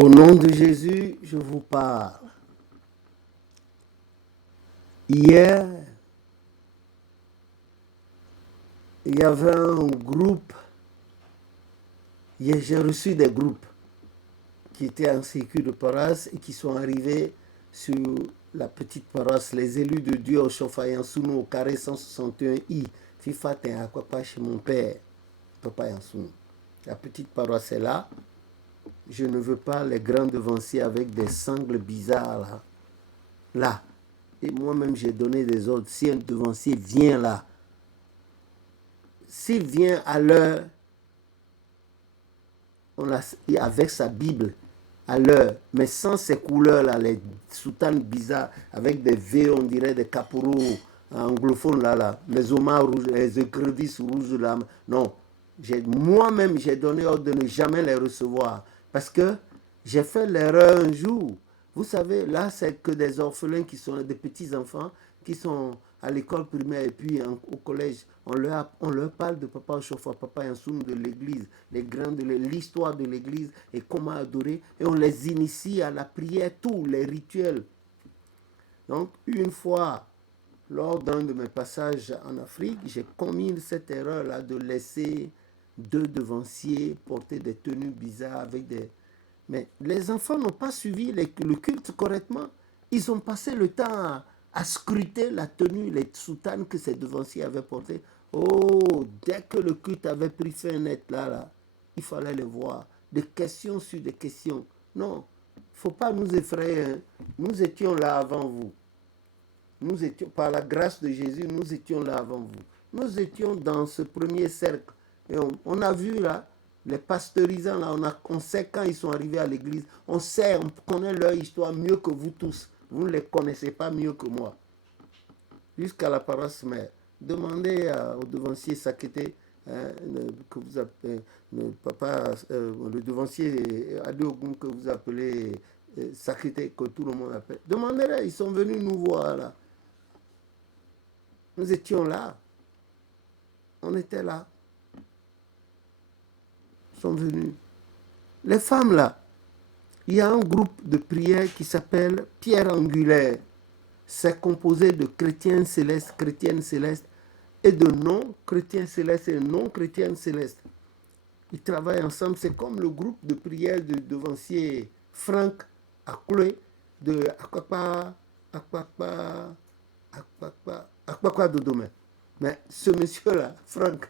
Au nom de Jésus, je vous parle. Hier, il y avait un groupe, j'ai reçu des groupes qui étaient en sécu de paroisse et qui sont arrivés sur la petite paroisse, les élus de Dieu au Chofayansounou, au carré 161I, Fifate et Akwapa chez mon père, Papa Yansounou. La petite paroisse est là. Je ne veux pas les grands devanciers avec des sangles bizarres là. Là. Et moi-même, j'ai donné des ordres. Si un devancier vient là, s'il vient à l'heure, avec sa Bible, à l'heure, mais sans ces couleurs-là, les soutanes bizarres, avec des V, on dirait des caporaux anglophones là, les hommages rouges, les écrevisses rouges là. Non, moi-même, j'ai donné ordre de ne jamais les recevoir. Parce que j'ai fait l'erreur un jour. Vous savez, là, c'est que des orphelins qui sont des petits-enfants qui sont à l'école primaire et puis au collège. On leur parle de Papa Chofa, Papa Yansoum, de l'église, l'histoire de l'église et comment adorer. Et on les initie à la prière, tous les rituels. Donc, une fois, lors d'un de mes passages en Afrique, j'ai commis cette erreur-là de laisser deux devanciers porter des tenues bizarres avec des... Mais les enfants n'ont pas suivi le culte correctement. Ils ont passé le temps à scruter la tenue, les soutanes que ces devanciers avaient portées. Oh, dès que le culte avait pris fin net là, il fallait les voir. Des questions sur des questions. Non, il ne faut pas nous effrayer. Hein. Nous étions là avant vous. Nous étions, par la grâce de Jésus, nous étions là avant vous. Nous étions dans ce premier cercle. Et on a vu là, les pasteurisants, là, on sait quand ils sont arrivés à l'église. On sait, on connaît leur histoire mieux que vous tous. Vous ne les connaissez pas mieux que moi. Jusqu'à la paroisse mère. Demandez au devancier Sakete, que vous appelez, le devancier Adiogun que vous appelez Sakete, que tout le monde appelle. Demandez-les, ils sont venus nous voir là. Nous étions là. On était là. Ils sont venus. Les femmes là, il y a un groupe de prière qui s'appelle Pierre Angulaire. C'est composé de chrétiens célestes, chrétiennes célestes et de non-chrétiens célestes et non-chrétiennes célestes. Ils travaillent ensemble. C'est comme le groupe de prière de devancier Franck Akoué de Akpakpa Dodoma. Mais ce monsieur-là, Franck,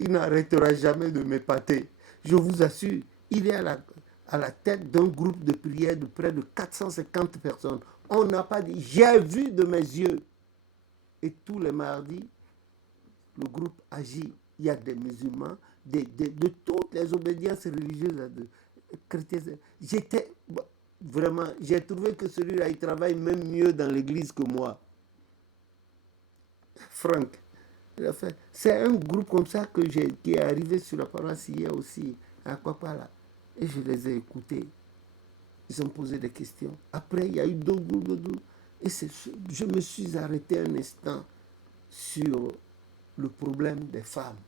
il n'arrêtera jamais de m'épater. Je vous assure, il est à la tête d'un groupe de prière de près de 450 personnes. On n'a pas dit, j'ai vu de mes yeux. Et tous les mardis, le groupe agit. Il y a des musulmans, de toutes les obédiences religieuses chrétiennes. J'ai trouvé que celui-là, il travaille même mieux dans l'église que moi. Franck, il a fait. C'est un groupe comme ça qui est arrivé sur la paroisse hier aussi, à Kwapala. Et je les ai écoutés. Ils ont posé des questions. Après, il y a eu d'autres groupes. Et je me suis arrêté un instant sur le problème des femmes.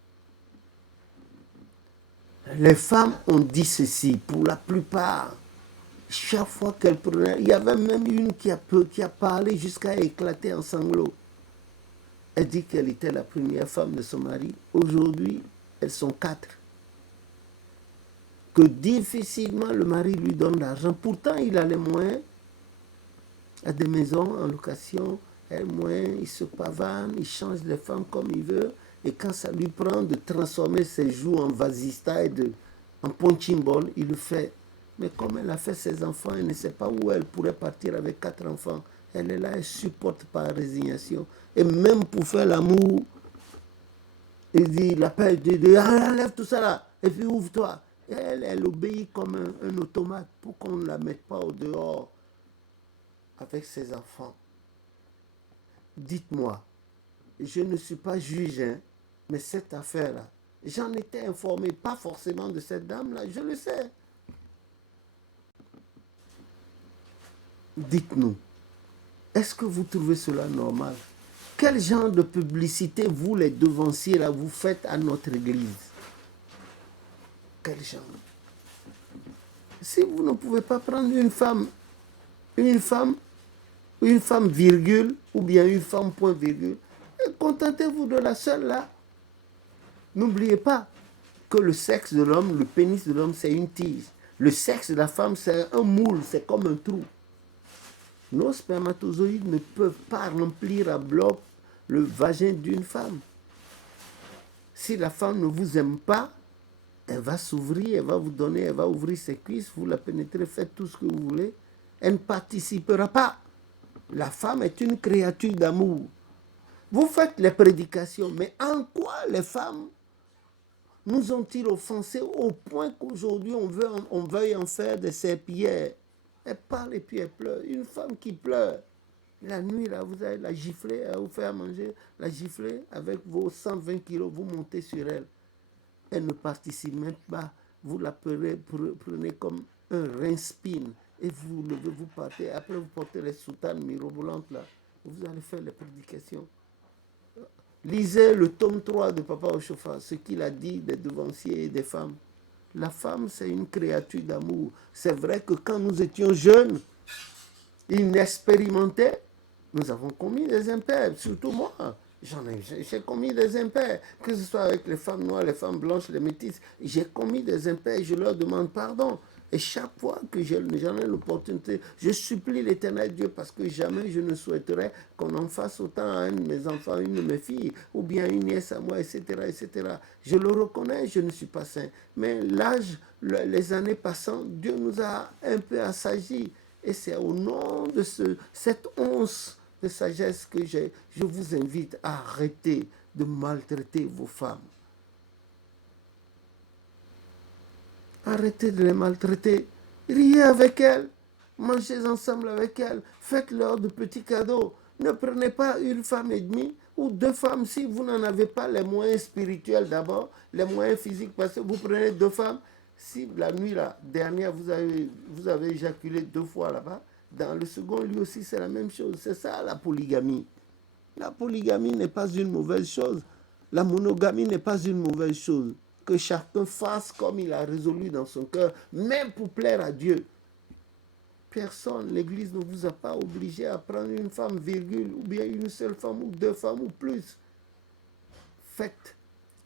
Les femmes ont dit ceci, pour la plupart. Chaque fois qu'elles prenaient, il y avait même une qui a parlé jusqu'à éclater en sanglots. Elle dit qu'elle était la première femme de son mari. Aujourd'hui, elles sont 4. Que difficilement le mari lui donne l'argent. Pourtant, il a les moyens. Il a des maisons en location. Il a les moyens, il se pavane, il change les femmes comme il veut. Et quand ça lui prend de transformer ses joues en vasista et en punching ball, il le fait. Mais comme elle a fait ses enfants, elle ne sait pas où elle pourrait partir avec 4 enfants. Elle est là, elle supporte par résignation. Et même pour faire l'amour, il dit, la paix de Dieu, enlève tout ça là, et puis ouvre-toi. Et elle obéit comme un automate pour qu'on ne la mette pas au dehors avec ses enfants. Dites-moi, je ne suis pas juge, hein, mais cette affaire-là, j'en étais informé, pas forcément de cette dame-là, je le sais. Dites-nous, est-ce que vous trouvez cela normal? Quel genre de publicité, vous, les devanciers, là, vous faites à notre église? Quel genre? Si vous ne pouvez pas prendre une femme, une femme virgule, ou bien une femme point virgule, contentez-vous de la seule là. N'oubliez pas que le sexe de l'homme, le pénis de l'homme, c'est une tige. Le sexe de la femme, c'est un moule, c'est comme un trou. Nos spermatozoïdes ne peuvent pas remplir à bloc le vagin d'une femme. Si la femme ne vous aime pas, elle va s'ouvrir, elle va vous donner, elle va ouvrir ses cuisses, vous la pénétrez, faites tout ce que vous voulez. Elle ne participera pas. La femme est une créature d'amour. Vous faites les prédications, mais en quoi les femmes nous ont-ils offensés au point qu'aujourd'hui on veuille en faire des serpillères? Elle parle et puis elle pleure. Une femme qui pleure. La nuit, là, vous allez la gifler, elle vous faire manger, la gifler avec vos 120 kilos, vous montez sur elle. Elle ne participe même pas. Vous la prenez comme un rince-pine et vous levez, vous partez. Après, vous portez les soutanes mirobolantes, là. Vous allez faire les prédications. Lisez le tome 3 de Papa Ochofa, ce qu'il a dit des devanciers et des femmes. La femme, c'est une créature d'amour. C'est vrai que quand nous étions jeunes, inexpérimentés, nous avons commis des impairs, surtout moi. J'ai commis des impairs, que ce soit avec les femmes noires, les femmes blanches, les métisses. J'ai commis des impairs, je leur demande pardon. Et chaque fois que j'en ai l'opportunité, je supplie l'Éternel Dieu parce que jamais je ne souhaiterais qu'on en fasse autant à un de mes enfants, une de mes filles, ou bien une nièce à moi, etc., etc. Je le reconnais, je ne suis pas saint. Mais l'âge, les années passant, Dieu nous a un peu assagis. Et c'est au nom de cette once de sagesse que je vous invite à arrêter de maltraiter vos femmes. Arrêtez de les maltraiter. Riez avec elles. Mangez ensemble avec elles. Faites-leur de petits cadeaux. Ne prenez pas une femme et demie ou deux femmes si vous n'en avez pas les moyens spirituels d'abord, les moyens physiques, parce que vous prenez deux femmes. Si la nuit là, dernière, vous avez éjaculé 2 fois là-bas, dans le second lui aussi c'est la même chose. C'est ça la polygamie. La polygamie n'est pas une mauvaise chose. La monogamie n'est pas une mauvaise chose. Que chacun fasse comme il a résolu dans son cœur, même pour plaire à Dieu. Personne, l'Église ne vous a pas obligé à prendre une femme, virgule, ou bien une seule femme, ou 2 femmes, ou plus. Faites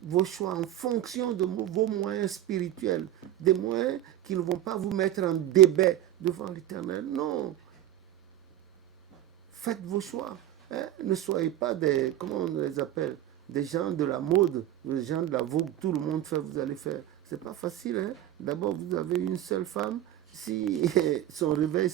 vos choix en fonction de vos moyens spirituels. Des moyens qui ne vont pas vous mettre en débat devant l'Éternel. Non. Faites vos choix. Hein? Ne soyez pas des, comment on les appelle, des gens de la mode, des gens de la vogue, tout le monde fait, vous allez faire. C'est pas facile. Hein? D'abord, vous avez une seule femme. Si son réveil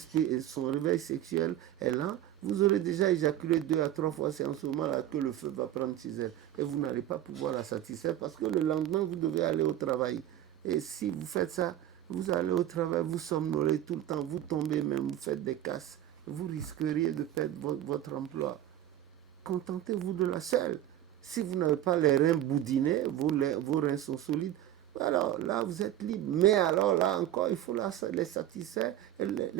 sexuel est là, vous aurez déjà éjaculé 2 à 3 fois. C'est en ce moment-là que le feu va prendre chez elle. Et vous n'allez pas pouvoir la satisfaire parce que le lendemain, vous devez aller au travail. Et si vous faites ça, vous allez au travail, vous somnolez tout le temps, vous tombez même, vous faites des casses. Vous risqueriez de perdre votre emploi. Contentez-vous de la seule. Si vous n'avez pas les reins boudinés, vos reins sont solides, alors là, vous êtes libre. Mais alors là encore, il faut les satisfaire,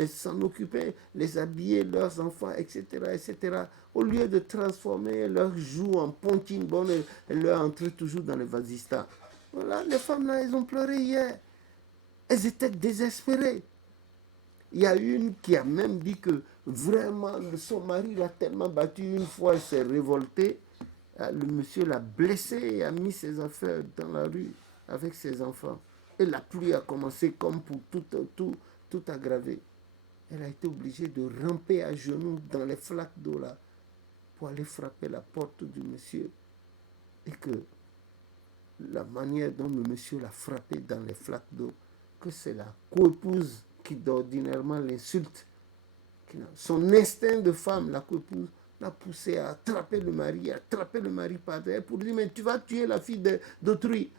s'en occuper, les habiller, leurs enfants, etc., etc. Au lieu de transformer leurs joues en pontine bonne et leur entrer toujours dans les vasistas. Voilà, les femmes là, elles ont pleuré hier. Elles étaient désespérées. Il y a une qui a même dit que vraiment son mari l'a tellement battu une fois, elle s'est révoltée. Le monsieur l'a blessé et a mis ses affaires dans la rue avec ses enfants. Et la pluie a commencé comme pour tout aggraver. Elle a été obligée de ramper à genoux dans les flaques d'eau là pour aller frapper la porte du monsieur. Et que la manière dont le monsieur l'a frappé dans les flaques d'eau, que c'est la coépouse qui ordinairement l'insulte. Son instinct de femme, la coépouse, l'a poussé à attraper le mari par terre pour dire mais tu vas tuer la fille d'autrui.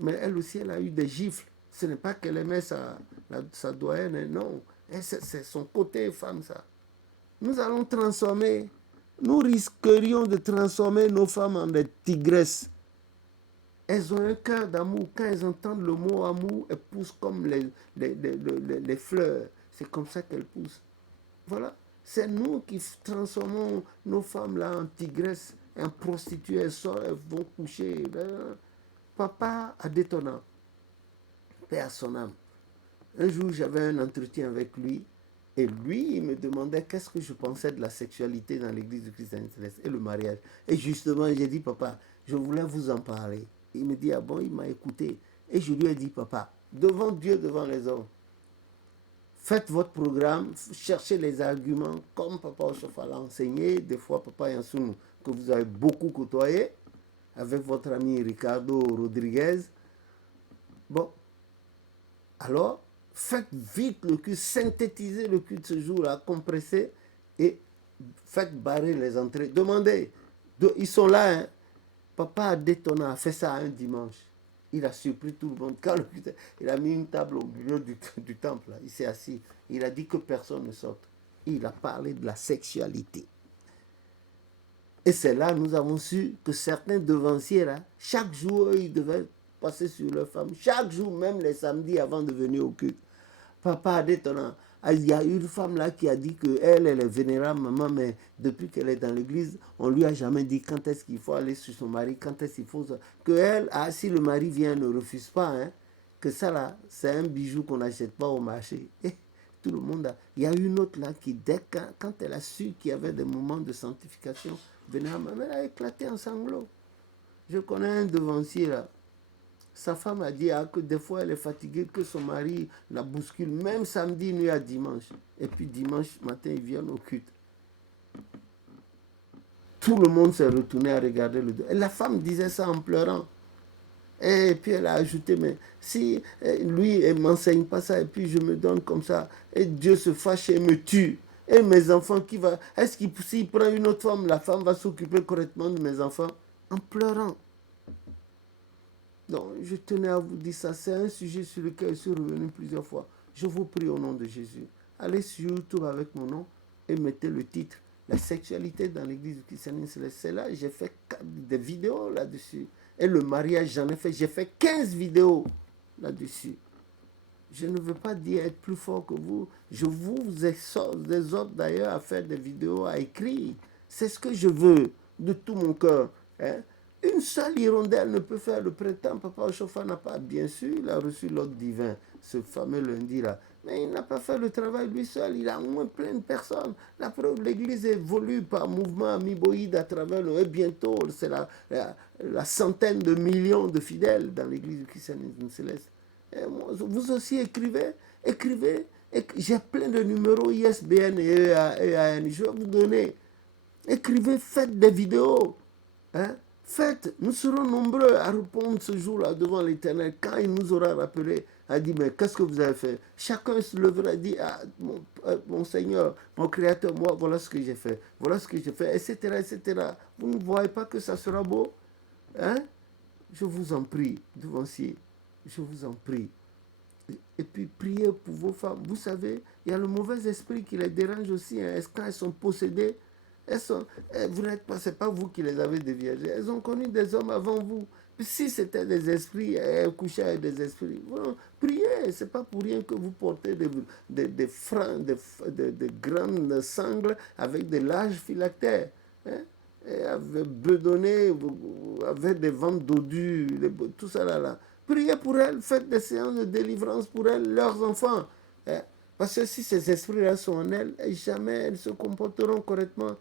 Mais elle aussi, elle a eu des gifles. Ce n'est pas qu'elle aimait sa doyenne, non. C'est son côté femme, ça. Nous allons transformer, nous risquerions de transformer nos femmes en des tigresses. Elles ont un cœur d'amour. Quand elles entendent le mot amour, elles poussent comme les fleurs. C'est comme ça qu'elles poussent. Voilà. C'est nous qui transformons nos femmes là en tigresses, en prostituées. Elles sortent, elles vont coucher. Papa a détonnant. Paix à son âme. Un jour, j'avais un entretien avec lui. Et lui, il me demandait qu'est-ce que je pensais de la sexualité dans l'église du Christ Céleste et le mariage. Et justement, j'ai dit, papa, je voulais vous en parler. Il me dit, ah bon, il m'a écouté. Et je lui ai dit, papa, devant Dieu, devant les hommes, faites votre programme, cherchez les arguments, comme Papa Ochofa l'a enseigné, des fois Papa Yansoun, que vous avez beaucoup côtoyé, avec votre ami Ricardo Rodriguez. Bon, alors, faites vite le culte, synthétisez le culte ce jour-là, compressez, et faites barrer les entrées. Demandez, ils sont là, hein. Papa Adetona a fait ça un dimanche. Il a surpris tout le monde. Quand il a mis une table au milieu du temple, là. Il s'est assis. Il a dit que personne ne sorte. Il a parlé de la sexualité. Et c'est là que nous avons su que certains devanciers, là, chaque jour, ils devaient passer sur leur femme. Chaque jour, même les samedis avant de venir au culte. Papa Adetona, il y a une femme là qui a dit qu'elle, elle est vénérable, maman, mais depuis qu'elle est dans l'église, on lui a jamais dit quand est-ce qu'il faut aller sur son mari, quand est-ce qu'il faut... Que elle, si le mari vient, ne refuse pas, hein, que ça là, c'est un bijou qu'on n'achète pas au marché. Et tout le monde a... Il y a une autre là qui, quand elle a su qu'il y avait des moments de sanctification, vénérable, elle a éclaté en sanglots. Je connais un devancier là. Sa femme a dit que des fois elle est fatiguée, que son mari la bouscule, même samedi, nuit à dimanche. Et puis dimanche matin, ils viennent au culte. Tout le monde s'est retourné à regarder le dos. Et la femme disait ça en pleurant. Et puis elle a ajouté, mais si lui, elle ne m'enseigne pas ça, et puis je me donne comme ça, et Dieu se fâche et me tue. Et mes enfants, qui va... Est-ce qu'il s'il prend une autre femme, la femme va s'occuper correctement de mes enfants? En pleurant. Donc, je tenais à vous dire ça. C'est un sujet sur lequel je suis revenu plusieurs fois. Je vous prie au nom de Jésus. Allez sur YouTube avec mon nom et mettez le titre La sexualité dans l'église du christianisme céleste. C'est là, j'ai fait des vidéos là-dessus. Et le mariage, j'en ai fait. J'ai fait 15 vidéos là-dessus. Je ne veux pas dire être plus fort que vous. Je vous exhorte d'ailleurs à faire des vidéos, à écrire. C'est ce que je veux de tout mon cœur. Hein? Une seule hirondelle ne peut faire le printemps. Papa Ochofa n'a pas, bien sûr, il a reçu l'ordre divin, ce fameux lundi-là. Mais il n'a pas fait le travail lui seul. Il a au moins plein de personnes. La preuve, l'église évolue par mouvement amiboïde à travers le... Et bientôt, c'est la centaine de millions de fidèles dans l'église du christianisme céleste. Et moi, vous aussi écrivez. J'ai plein de numéros ISBN et EAN. Je vais vous donner. Écrivez, faites des vidéos. Hein? Faites, nous serons nombreux à répondre ce jour-là devant l'Éternel. Quand il nous aura rappelé, a dit, mais qu'est-ce que vous avez fait? Chacun se levera et dit, ah, mon Seigneur, mon Créateur, moi, voilà ce que j'ai fait. Voilà ce que j'ai fait, etc., etc. Vous ne voyez pas que ça sera beau? Hein? Je vous en prie, devancier, je vous en prie. Et puis priez pour vos femmes. Vous savez, il y a le mauvais esprit qui les dérange aussi. Hein. Quand elles sont possédées, vous n'êtes pas, c'est pas vous qui les avez déviagées. Elles ont connu des hommes avant vous. Si c'était des esprits, elles couchaient avec des esprits. Bon, priez, c'est pas pour rien que vous portez des grandes sangles avec des larges phylactères. Hein? Et avec bedonné, avec des ventes d'eau dure, tout ça là. Priez pour elles, faites des séances de délivrance pour elles, leurs enfants. Hein? Parce que si ces esprits-là sont en elles, jamais elles se comporteront correctement.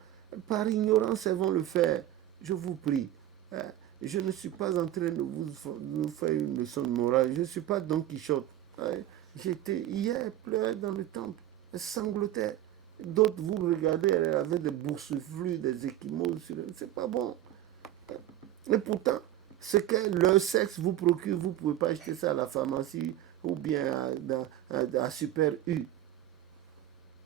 Par ignorance, elles vont le faire. Je vous prie. Hein? Je ne suis pas en train de vous faire une leçon de morale. Je ne suis pas Don Quichotte. Hein? J'étais hier, pleurais dans le temple. Elle sanglotait. D'autres, vous regardez, elle avait des boursouflus, des échymoses sur elle. C'est pas bon. Et pourtant, ce que leur sexe vous procure, vous ne pouvez pas acheter ça à la pharmacie ou bien à Super U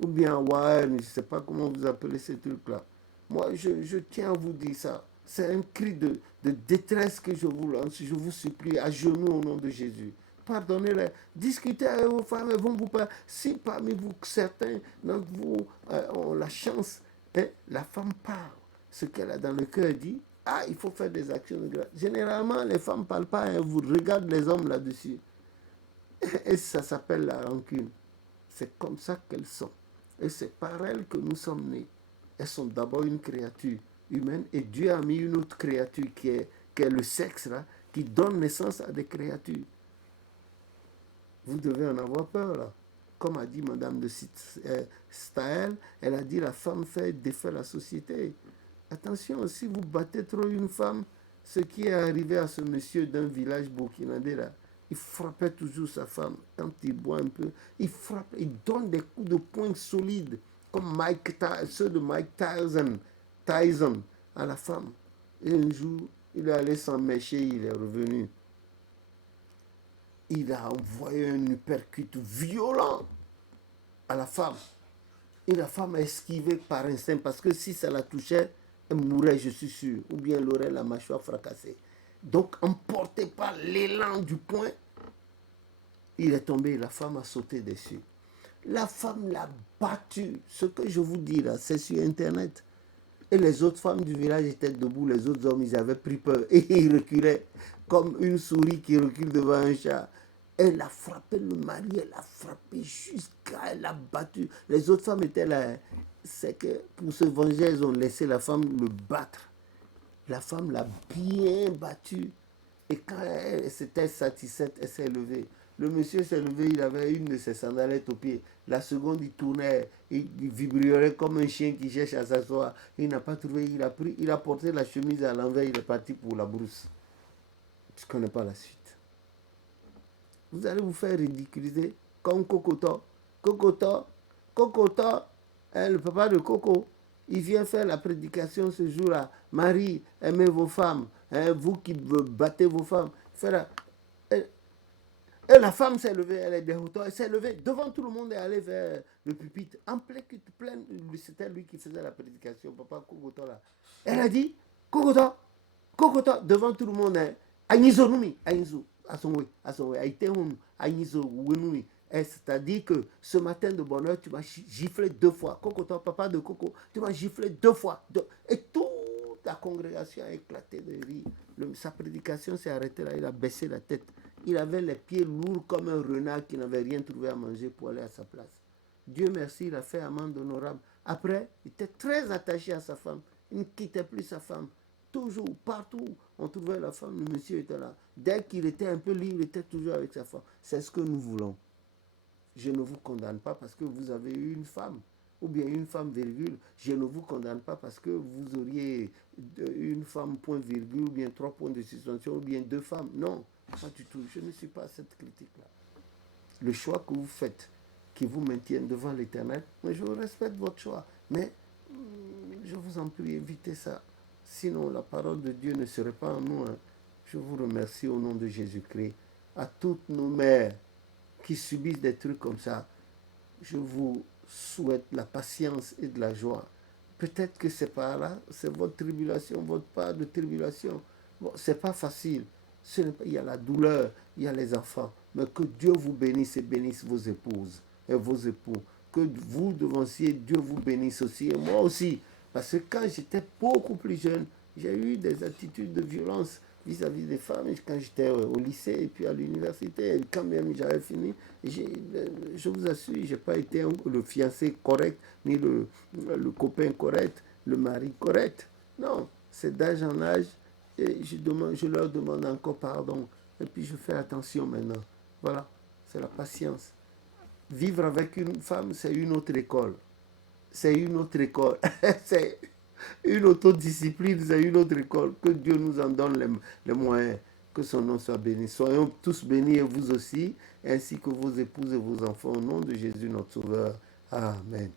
ou bien à Warren, je ne sais pas comment vous appelez ces trucs-là. Moi, je tiens à vous dire ça. C'est un cri de détresse que je vous lance. Je vous supplie à genoux au nom de Jésus. Pardonnez-les. Discutez avec vos femmes. Elles vont vous parler. Si parmi vous, certains d'entre vous ont la chance, la femme parle. Ce qu'elle a dans le cœur dit, ah, il faut faire des actions de grâce. Généralement, les femmes ne parlent pas. Hein, vous regardez les hommes là-dessus. Et ça s'appelle la rancune. C'est comme ça qu'elles sont. Et c'est par elles que nous sommes nés. Elles sont d'abord une créature humaine et Dieu a mis une autre créature qui est le sexe là, qui donne naissance à des créatures. Vous devez en avoir peur, là. Comme a dit Madame de Staël, elle a dit la femme fait défaire la société. Attention, si vous battez trop une femme, ce qui est arrivé à ce monsieur d'un village burkinabé là, il frappait toujours sa femme. Quand il boit un peu, il frappe, il donne des coups de poing solides, comme ceux de Mike Tyson à la femme. Et un jour, il est allé s'en mécher, il est revenu. Il a envoyé un uppercut violent à la femme. Et la femme a esquivé par instinct parce que si ça la touchait, elle mourrait, je suis sûr. Ou bien elle aurait la mâchoire fracassée. Donc, emporté par l'élan du poing, il est tombé. La femme a sauté dessus. La femme l'a battu. Ce que je vous dis là, c'est sur Internet. Et les autres femmes du village étaient debout. Les autres hommes, ils avaient pris peur. Et ils reculaient comme une souris qui recule devant un chat. Elle a frappé le mari, elle a frappé jusqu'à, elle a battu. Les autres femmes étaient là. C'est que pour se venger, elles ont laissé la femme le battre. La femme l'a bien battu. Et quand elle s'était satisfaite, elle s'est levée. Le monsieur s'est levé, il avait une de ses sandalettes au pied. La seconde, il tournait, il vibrerait comme un chien qui cherche à s'asseoir. Il n'a pas trouvé, il a porté la chemise à l'envers, il est parti pour la brousse. Tu ne connais pas la suite. Vous allez vous faire ridiculiser comme Cocoto. Cocoto, hein, le papa de Coco, il vient faire la prédication ce jour-là. Marie, aimez vos femmes. Hein, vous qui battez vos femmes. Et la femme s'est levée, elle est déroutée, elle s'est levée devant tout le monde et allée vers le pupitre. En plein, c'était lui qui faisait la prédication, papa Kokoto là. Elle a dit, Kokoto, devant tout le monde, hein, Aïnizo Numi, Aïnizo, Asonwe, Aïtehun, Aïnizo, Wenumi. C'est-à-dire que ce matin de bonne heure, tu m'as giflé 2 fois. Kokoto, papa de Coco, tu m'as giflé 2 fois. Et toute la congrégation a éclaté de rire. Sa prédication s'est arrêtée là, il a baissé la tête. Il avait les pieds lourds comme un renard qui n'avait rien trouvé à manger pour aller à sa place. Dieu merci, il a fait amende honorable. Après, il était très attaché à sa femme. Il ne quittait plus sa femme. Toujours, partout, on trouvait la femme, le monsieur était là. Dès qu'il était un peu libre, il était toujours avec sa femme. C'est ce que nous voulons. Je ne vous condamne pas parce que vous avez eu une femme, ou bien une femme, virgule. Je ne vous condamne pas parce que vous auriez une femme, point, virgule, ou bien 3 points de suspension, ou bien 2 femmes. Non, pas du tout. Je ne suis pas à cette critique-là. Le choix que vous faites, qui vous maintienne devant l'Éternel, mais je respecte votre choix. Mais je vous en prie, évitez ça. Sinon, la parole de Dieu ne serait pas en nous. Hein. Je vous remercie au nom de Jésus-Christ. À toutes nos mères qui subissent des trucs comme ça, je vous souhaite la patience et de la joie. Peut-être que c'est pas là, c'est votre tribulation, votre part de tribulation. Bon, c'est pas facile. Il y a la douleur, il y a les enfants. Mais que Dieu vous bénisse et bénisse vos épouses et vos époux. Que vous devanciez, Dieu vous bénisse aussi et moi aussi. Parce que quand j'étais beaucoup plus jeune, j'ai eu des attitudes de violence vis-à-vis des femmes quand j'étais au lycée et puis à l'université. Quand même j'avais fini, je vous assure, je n'ai pas été le fiancé correct, ni le copain correct, le mari correct. Non, c'est d'âge en âge. Et je leur demande encore pardon. Et puis je fais attention maintenant. Voilà, c'est la patience. Vivre avec une femme, c'est une autre école. C'est une autre école. C'est une autodiscipline, c'est une autre école. Que Dieu nous en donne les moyens. Que son nom soit béni. Soyons tous bénis et vous aussi, ainsi que vos épouses et vos enfants, au nom de Jésus notre Sauveur. Amen.